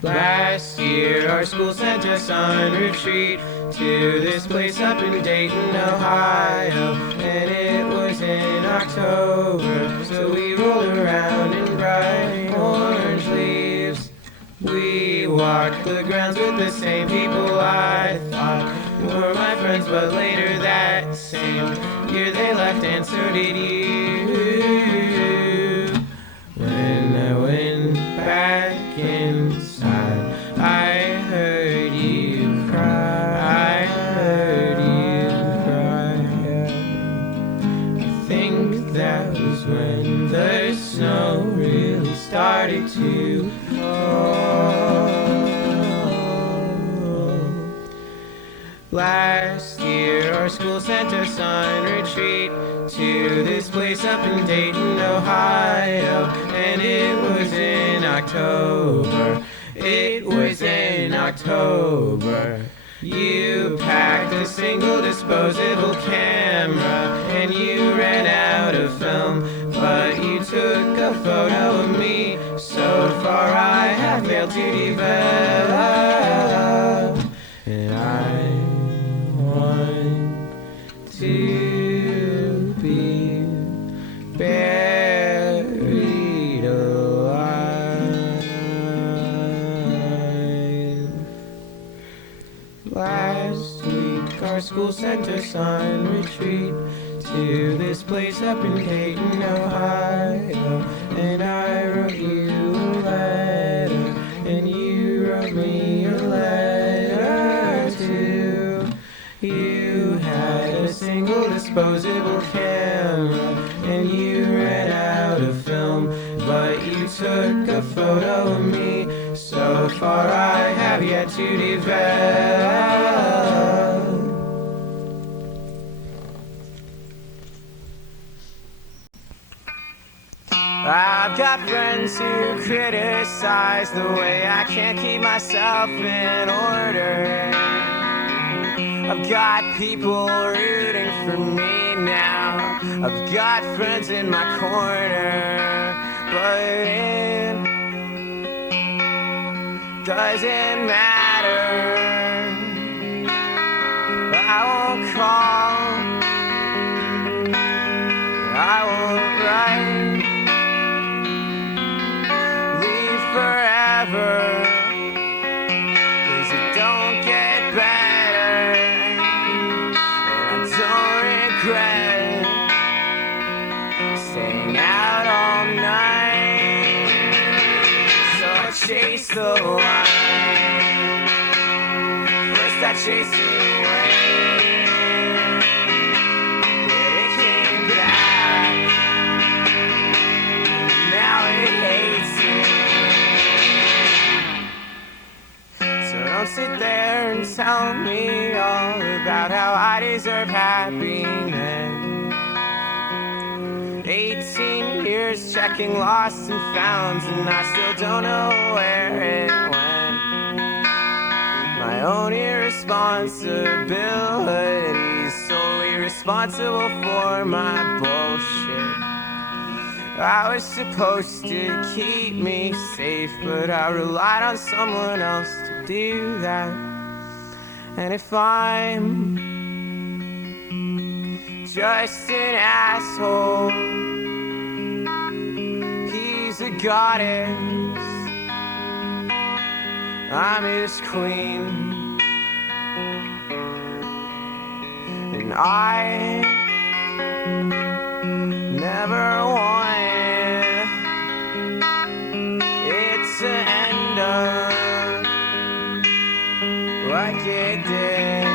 Last year our school sent us on retreat to this place up in Dayton, Ohio, and it was in October, so we rolled around in bright orange leaves. We walked the grounds with the same people I thought were my friends, but later that same year they left, and so did you. When I went back inside, I heard you cry, I heard you cry. I think that was when the snow really started to fall. Last year our school sent us on retreat to this place up in Dayton, Ohio, and it was in October. It was in October. You packed a single disposable camera and you ran out of film, but you took a photo of me. So far I have failed to develop, and I want to be buried alive. Last week our school sent us on retreat to this place up in Dayton, Ohio, and I wrote you a letter and you wrote me a letter too. You had a single disposable camera and you ran out of film, but you took a photo of me. So far I have yet to develop. I've got friends who criticize the way I can't keep myself in order. I've got people rooting for me now. I've got friends in my corner, but it doesn't matter. I won't call, I won't write, leave forever, 'cause it don't get better, and I don't regret staying out all night. So I chase the line, first I chased it away, but it came back, now it hates me. So don't sit there and tell me all about how I deserve happiness. 18 years checking lost and founds, and I still don't know where it went. My own irresponsibility, solely responsible for my bullshit. I was supposed to keep me safe, but I relied on someone else to do that. And if I'm just an asshole, he's a goddess, I'm his queen, and I never wanted it to end up like it did.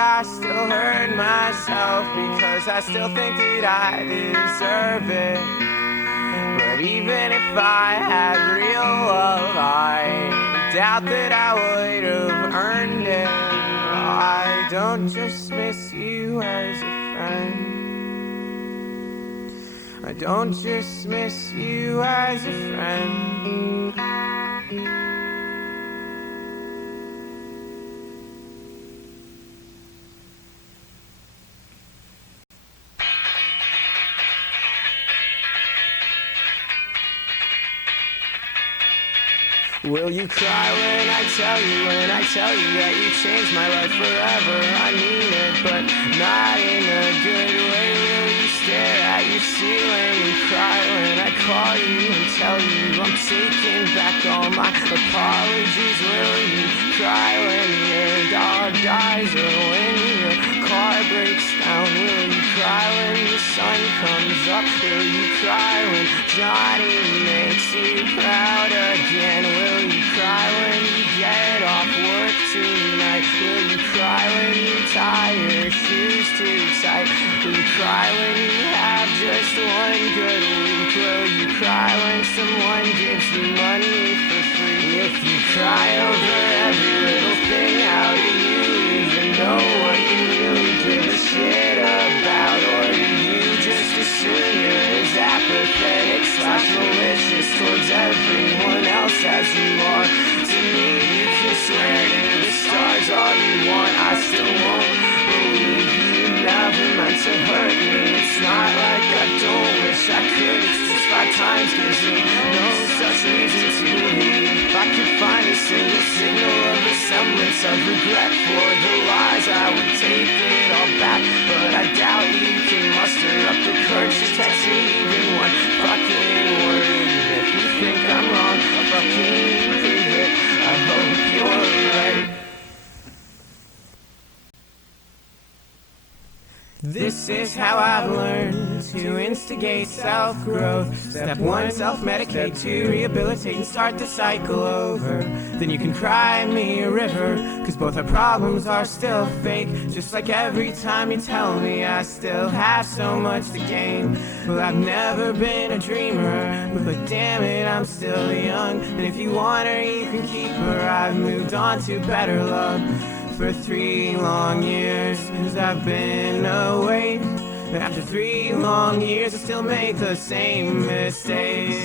I still hurt myself because I still think that I deserve it. But even if I had real love, I doubt that I would have earned it. I don't just miss you as a friend, I don't just miss you as a friend. Will you cry when I tell you that you changed my life forever? I mean it, but not in a good way. Will you stare at your ceiling and cry when I call you and tell you I'm taking back all my apologies? Will you cry when your dog dies or when your car breaks down? Will you cry when the sun comes up? Will you cry when Johnny makes you proud again? Will you cry when you get off work tonight? Will you cry when you tie your shoes too tight? Will you cry when you have just one good week? Will you cry when someone gives you money for free? If you cry over every little thing, how do you even know what you really give a shit about? Or do you just assume you're as apathetic / malicious towards everyone else as you are to me? You can swear to the stars all you want, I still won't believe you never meant to hurt me. It's not like I don't wish I could. It's just 5 times gives me no such reason to believe. If I could find a single signal of a semblance of regret for the lies, I would take it all back. But I doubt you can muster up the courage to text me even one fucking word. And if you think I'm wrong, I'll fucking prove it. I hope you're right. This is how I've learned to instigate self-growth. Step 1, self-medicate. 2, rehabilitate and start the cycle over. Then you can cry me a river, cause both our problems are still fake. Just like every time you tell me I still have so much to gain. Well, I've never been a dreamer, but damn it, I'm still young. And if you want her, you can keep her. I've moved on to better love. For 3 long years I've been away. After 3 long years I still make the same mistakes.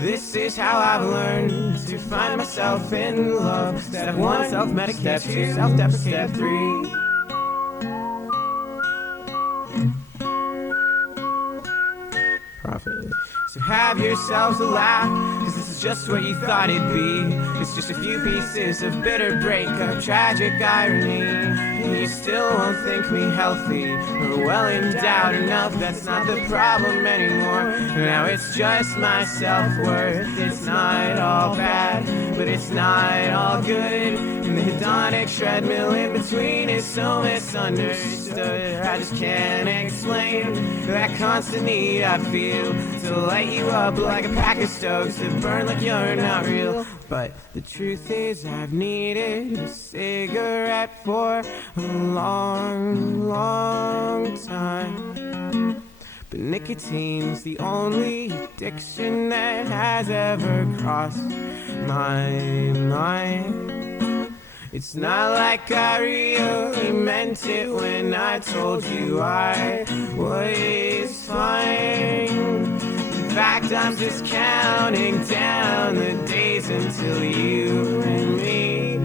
This is how I've learned to find myself in love. Step 1, self-medicate. 2, self-deprecate. Step 3, profit. So have yourselves a laugh, cause this is just what you thought it'd be. It's just a few pieces of bitter breakup, tragic irony. And you still won't think me healthy or well endowed enough. That's not the problem anymore. Now it's just my self-worth. It's not all bad, but it's not all good. And the hedonic treadmill in between is so misunderstood. I just can't explain that constant need I feel to light you up like a pack of stoves that burn like you're not real. But the truth is I've needed a cigarette for a long, long time. But nicotine's the only addiction that has ever crossed my mind. It's not like I really meant it when I told you I was fine. In fact, I'm just counting down the days until you and me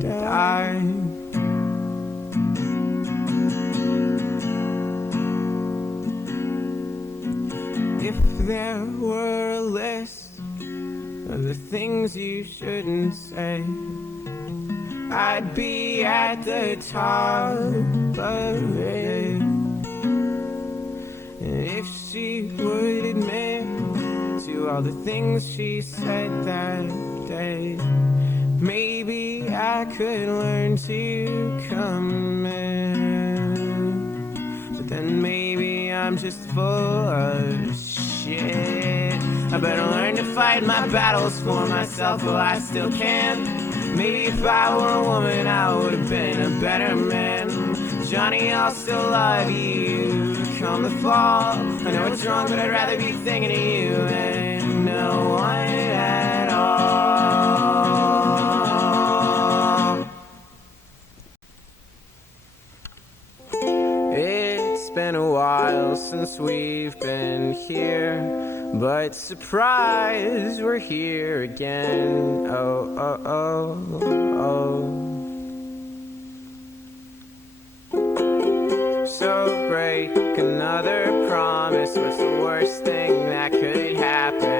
die. If there were a list of the things you shouldn't say, I'd be at the top of it. And if she would admit to all the things she said that day, maybe I could learn to commit. But then maybe I'm just full of shit. I better learn to fight my battles for myself while I still can. Maybe if I were a woman, I would have been a better man. Johnny, I'll still love you come the fall. I know it's wrong, but I'd rather be thinking of you than no one at all. It's been a while since we've been here, but surprise, we're here again. Oh, oh, oh, oh. So break another promise. What's the worst thing that could happen?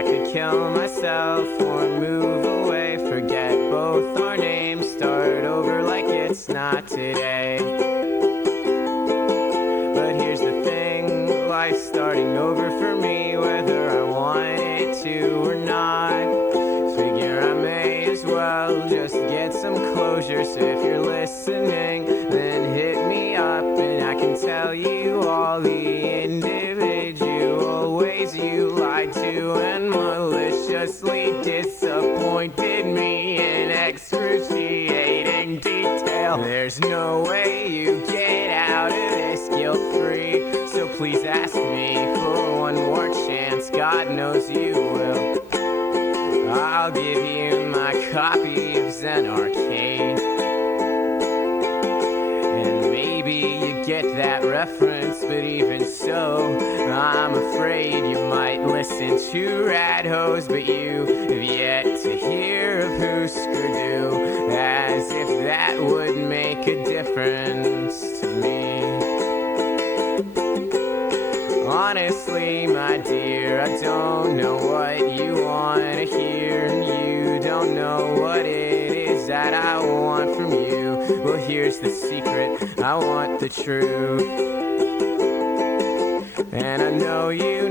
I could kill myself or move away, forget both our names, start over like it's not today. But here's the thing, life's starting over for me, whether I want it to or not. Figure I may as well just get some closure, so if you're listening, then hit me up and I can tell you all the individual ways you lied to and maliciously disappointed me in excruciating detail. There's no way you get out of this guilt-free, so please ask me for one more chance, God knows you will. I'll give you my copy of Zen Arcade, and maybe you get that reference, but even so, I'm afraid you might listen to Rad Hose, but you have yet to hear of Husker Du, as if that would make a difference to me. Honestly, my dear, I don't know what you want to hear, and you don't know what it is that I want from you. Well, here's the secret, I want the truth. And I know you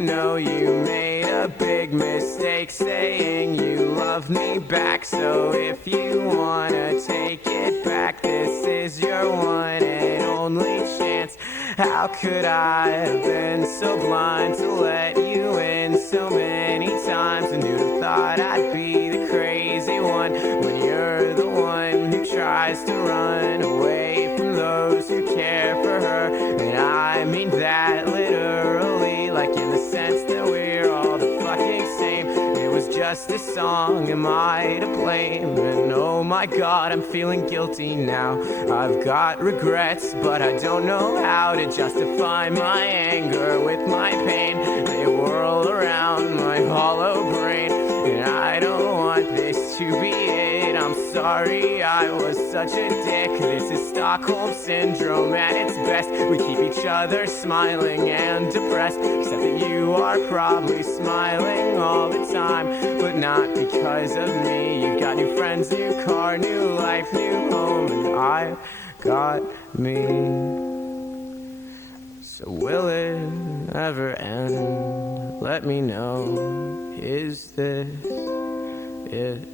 made a big mistake saying you love me back, so if you wanna take it back, this is your one and only chance. How could I have been so blind to let you in so many times, and who'd have thought I'd be the crazy one when you're the one who tries to run away from those who care for her. And I mean that literally, like in the sense that we're all the fucking same. It was just a song, am I to blame? And oh my God, I'm feeling guilty now. I've got regrets, but I don't know how to justify my anger with my pain. They whirl around my hollow brain, and I don't want this to be it. I'm sorry I was such a dick. This is Stockholm Syndrome at its best. We keep each other smiling and depressed, except that you are probably smiling all the time, but not because of me. You've got new friends, new car, new life, new home, and I've got me. So will it ever end? Let me know. Is this it?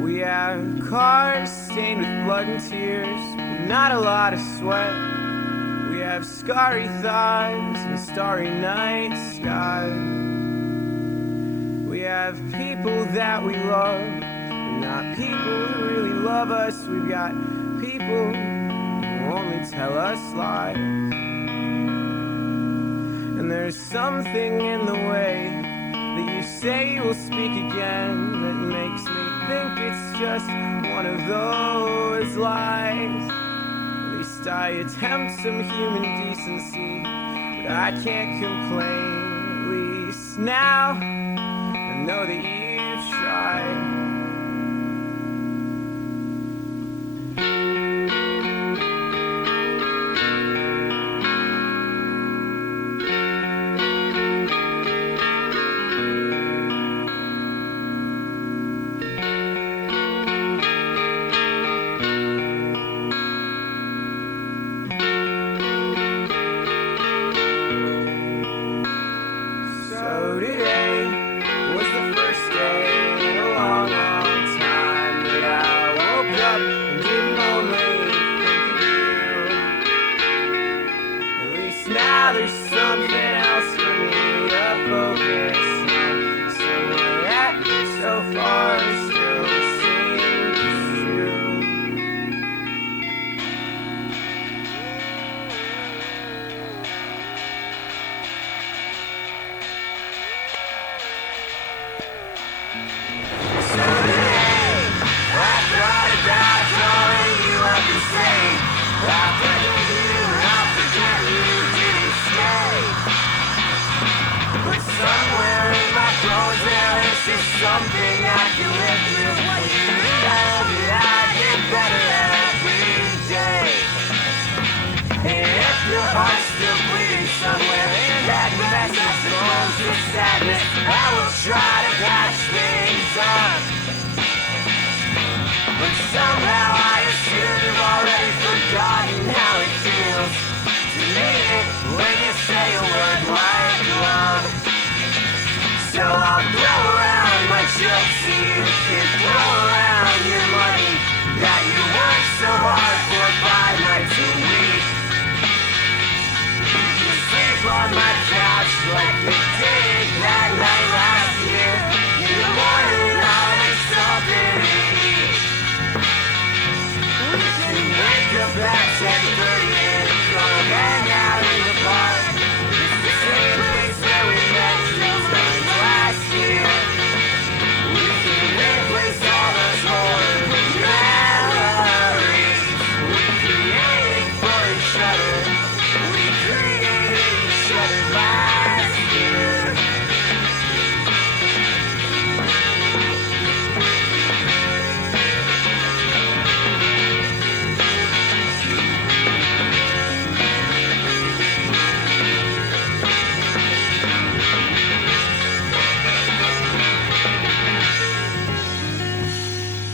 We have cars stained with blood and tears, but not a lot of sweat. We have scarry thighs and starry night sky. We have people that we love, but not people who really love us. We've got people who only tell us lies. And there's something in the way that you say you'll speak again that makes me think it's just one of those lies. At least I attempt some human decency, but I can't complain. At least now I know that you tried. Now there's something else for me to focus on. Somewhere at so far still seems true. So today, I thought about I will try to patch things up, but somehow I assume you've already forgotten how it feels to mean it when you say a word like love. So I'll throw around my jokes so you can throw around your money that you work so hard for 5 nights a week. You sleep on my couch like you did that night last year. In the morning I'll make something to eat. We can wake up at 10:30 and go hang out in the park. It's the same place where we met since last year. We can replace all those horrible memories we created for each other. We created each other last year.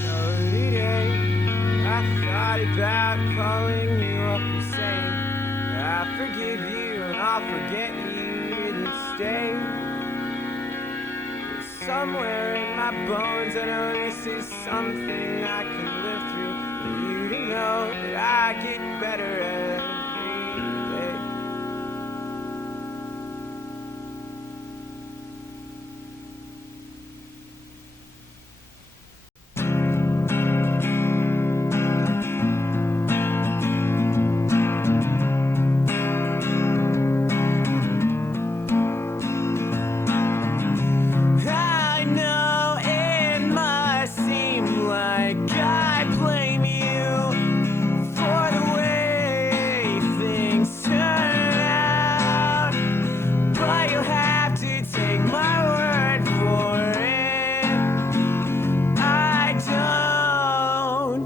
So today, I thought about calling you up and saying I forgive you and I'll forget you didn't stay. But somewhere in my bones I know this is something I can live through. For you to know that I get better every day. I know it must seem like I blame you for the way things turn out, but you'll have to take my word for it. I don't.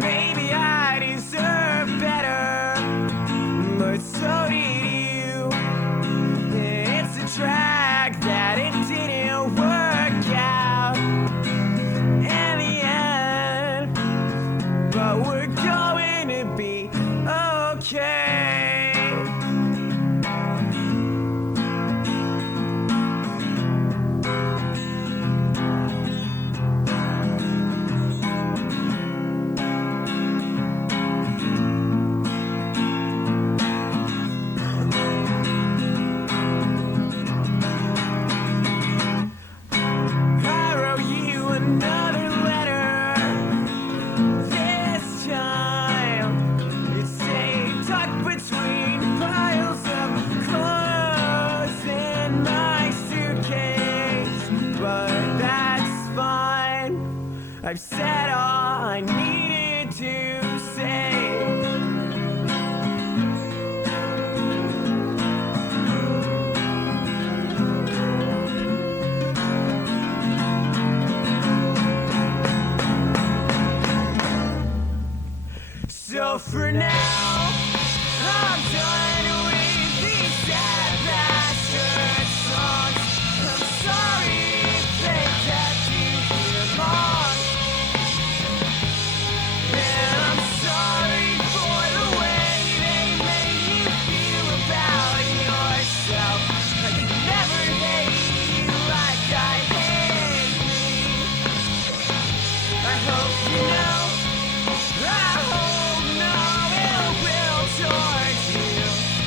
Maybe I deserve better, but so did you. It's a track that it didn't work out in the end, but we're going to be okay. I wrote you another letter. This time it stayed tucked between piles of clothes in my suitcase, but that's fine. I've said all I needed to say. So for now, I'm done with these sad bastard songs. I'm sorry they kept you here long, and I'm sorry for the way they made you feel about yourself. I could never hate you like I hate me. I hope you know. I hope no ill will towards you.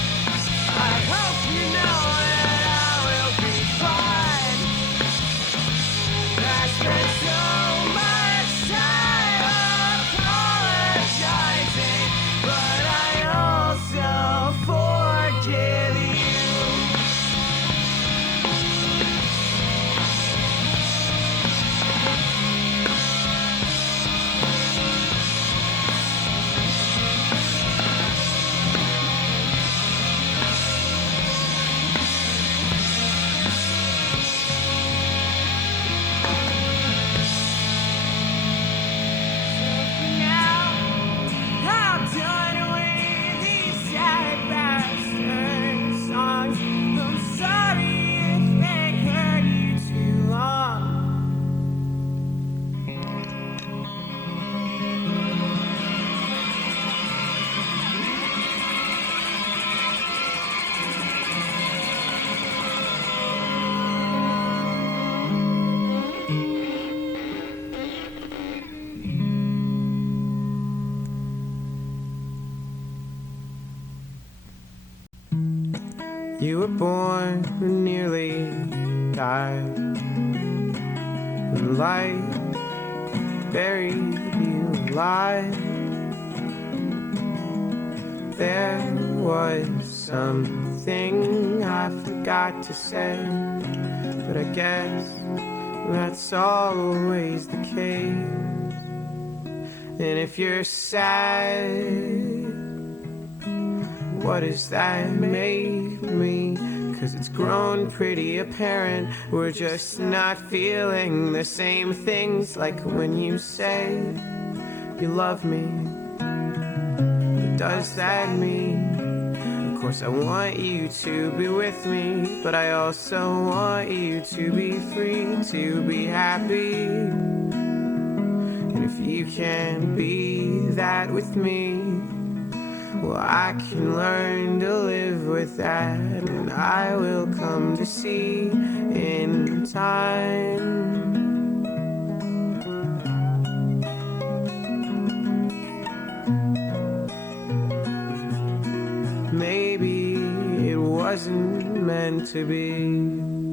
You were born and nearly died. And life buried you alive. There was something I forgot to say, but I guess that's always the case. And if you're sad, what does that make me? 'Cause it's grown pretty apparent we're just not feeling the same things. Like when you say you love me, what does that mean? Of course I want you to be with me, but I also want you to be free, to be happy. And if you can't be that with me, well, I can learn to live with that, and I will come to see in time. Maybe it wasn't meant to be.